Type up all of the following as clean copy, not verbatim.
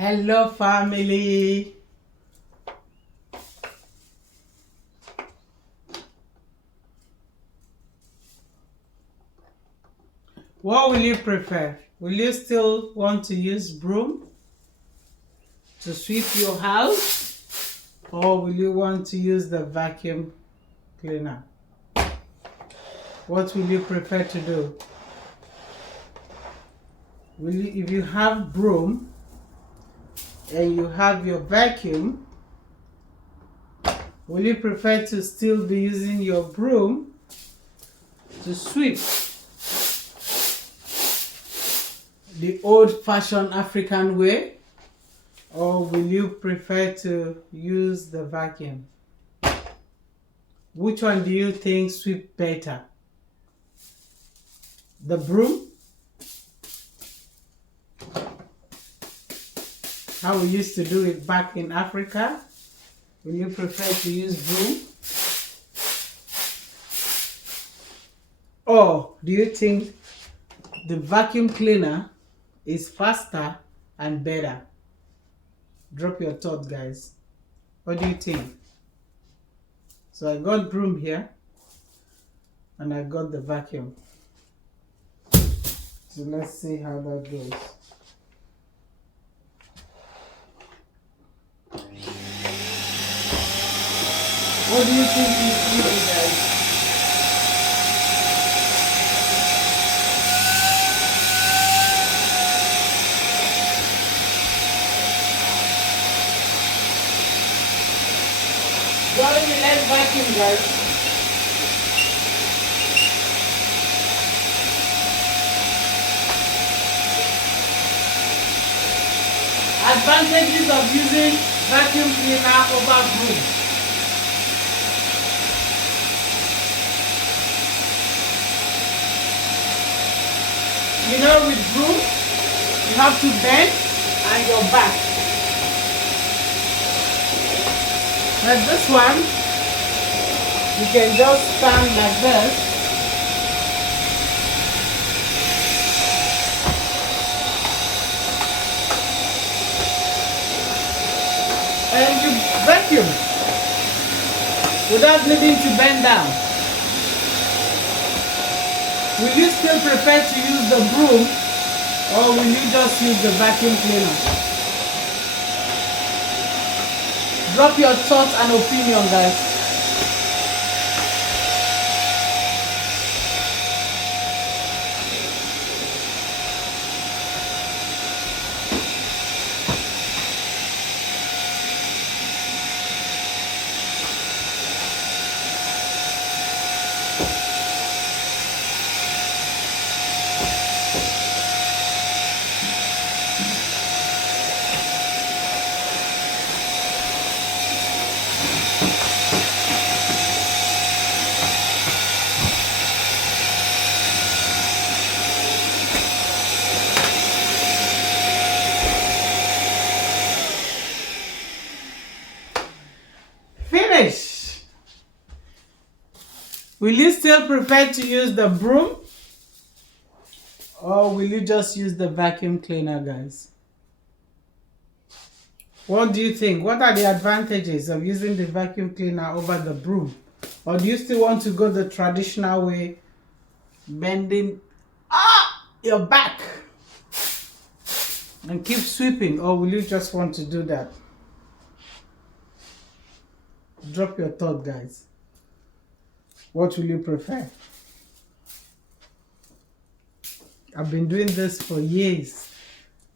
Hello, family. What will you prefer? Will you still want to use broom to sweep your house, or will you want to use the vacuum cleaner? What will you prefer to do? If you have broom and you have your vacuum, will you prefer to still be using your broom to sweep the old-fashioned African way, or will you prefer to use the vacuum? Which one do you think sweep better? The broom, how we used to do it back in Africa? Will you prefer to use broom? Or do you think the vacuum cleaner is faster and better? Drop your thoughts, guys. What do you think? So I got broom here and I got the vacuum. So let's see how that goes. What do you think is easy, guys? Join me, let's vacuum, guys. Advantages of using vacuum cleaner over broom. You know, with broom, you have to bend and your back. But this one, you can just stand like this. And you vacuum without needing to bend down. Will you still prefer to use the broom, or will you just use the vacuum cleaner? Drop your thoughts and opinion, guys. Finish. Will you still prefer to use the broom, or will you just use the vacuum cleaner, guys? What do you think? What are the advantages of using the vacuum cleaner over the broom? Or do you still want to go the traditional way, bending your back and keep sweeping, or will you just want to do that? Drop your thought, guys. What will you prefer? I've been doing this for years.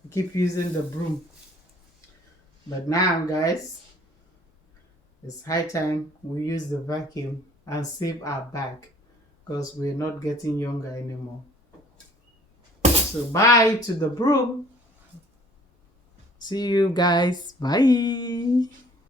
I keep using the broom. But now, guys, it's high time we use the vacuum and save our back, because we're not getting younger anymore. So bye to the broom. See you guys. Bye.